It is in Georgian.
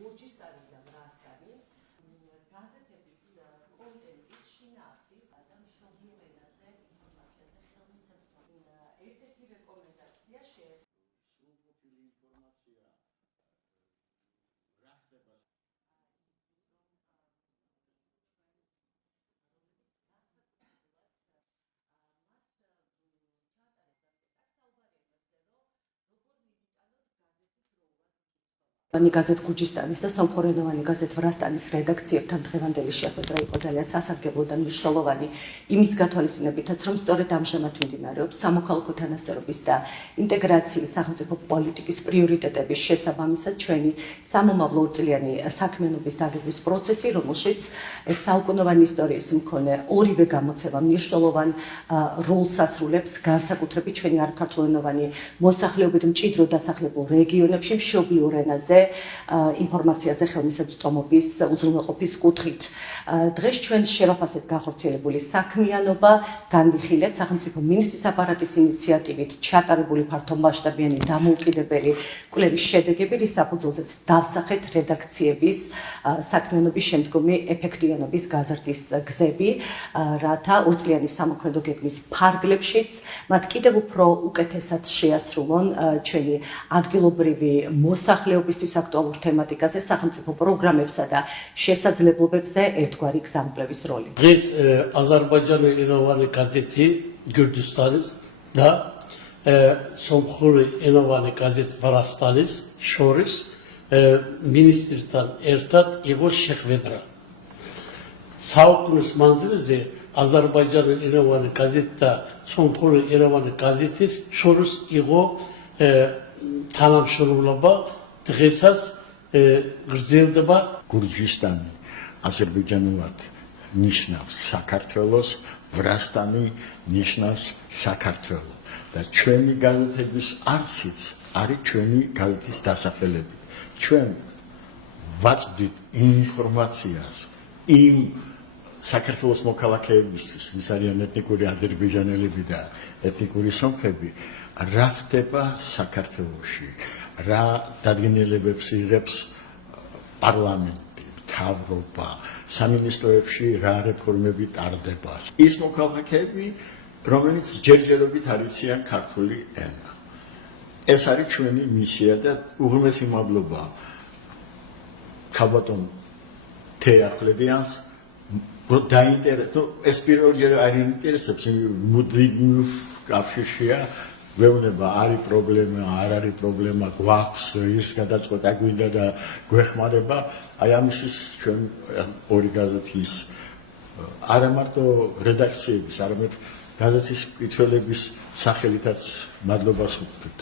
გურჯისტანი და ვრასტანი გაზეთების კონტენტის შინაარსის და მშობლიურ ენაზე ინფორმაციაზე ხელმისაწვდომი. ერთ-ერთი რეკომენდაცია სრულყოფილი ინფორმაცია რა ხდება გაზეთ გურჯისტანის და სომხურენოვანი გაზეთ ვრასტანის რედაქციებთან დღევანდელი შეხვედრა იყო ძალიან სასარგებლო და მნიშვნელოვანი იმის გათვალისწინებითაც, რომ სწორედ ამჟამად მიმდინარეობს სამოქალაქო თანასწორობის და ინტეგრაციის სახელმწიფო პოლიტიკის პრიორიტეტების შესაბამისად ჩვენი სამომავლო ორწლიანი საქმიანობის დაგეგმვის პროცესი, რომელშიც ეს საუკუნოვანი ისტორიის მქონე ორივე გამოცემა მნიშვნელოვან როლს ასრულებს განსაკუთრებით ჩვენი არქართულენოვანი მოსახლეობით მჭიდრო დასახლებულ რეგიონებში მშობლიურ ენაზე ინფორმაციაზე ხელმისაწვდომობის უზრუნველყოფის კუთხით. დღეს ჩვენ შევაფასეთ განხორციელებული საქმიანობა, განვიხილეთ სახელმწიფო მინისტრის აპარატის ინიციატივით ჩატარებული ფართომასშტაბიანი დამოუკიდებელი კვლევის შედეგები, რის საფუძველზეც დავსახეთ რედაქციების საქმიანობის შემდგომი ეფექტიანობის გაზრდის გზები, რათა ორწლიანი სამოქმედო გეგმის ფარგლებშიც მათ კიდევ უფრო უკეთესად შეასრულონ ჩვენი ადგილობრივი მოსახლეობისთვის აქტუალურ თემატიკაზე, სახელმწიფო პროგრამებსა და შესაძლებლობებზე ერთგვარი გზამკვლევის როლი. დღეს აზერბაიჯანი ენოვანი გაზეთი გურჯისტანის და სომხური ენოვანი გაზეთ ვრასტანის შორის მინისტრთან ერთად იყო შეხვედრა. საუკუნის მანძილზე აზერბაიჯანი ენოვანი გაზეთი და სომხური ენოვანი გაზეთის შორის იყო თანამშრომლობა. დღესაც გრძელდება. გურჯისტანი აზერბაიჯანულად ნიშნავს საქართველოს, ვრასტანი ნიშნავს საქართველოს და ჩვენი გაზეთების არსიც არის ჩვენი გაზეთის დასახელები. ჩვენ ვაწვდით ინფორმაციას იმ საქართველოს მოქალაქეებისთვის, ვის არიან ეთნიკური აზერბაიჯანელები და ეთნიკური სომხები, რა ხდება საქართველოში. რა დადგენილებებს იღებს პარლამენტი, მთავრობა, სამინისტროებში რა რეფორმები ტარდება. ის მოქალაქეები, რომელიც ჯერჯერობით არიციან ქართული ენა. ეს არის ჩვენი მისია და უღრმესი მადლობა ქალბატონ თეახლედიანს ეს პირველჯერ არ ინტერესებს მუდმივ კავშირშია ვეუბნება არის პრობლემა, არ არის პრობლემა, გვაქვს ის გადაწყვეტა გვინდა და გვეხმარება. აი ამისთვის ჩვენ ორი გაზეთის არა მარტო რედაქციების, არამედ გაზეთის მკითხველების სახელითაც მადლობას ვუხდით.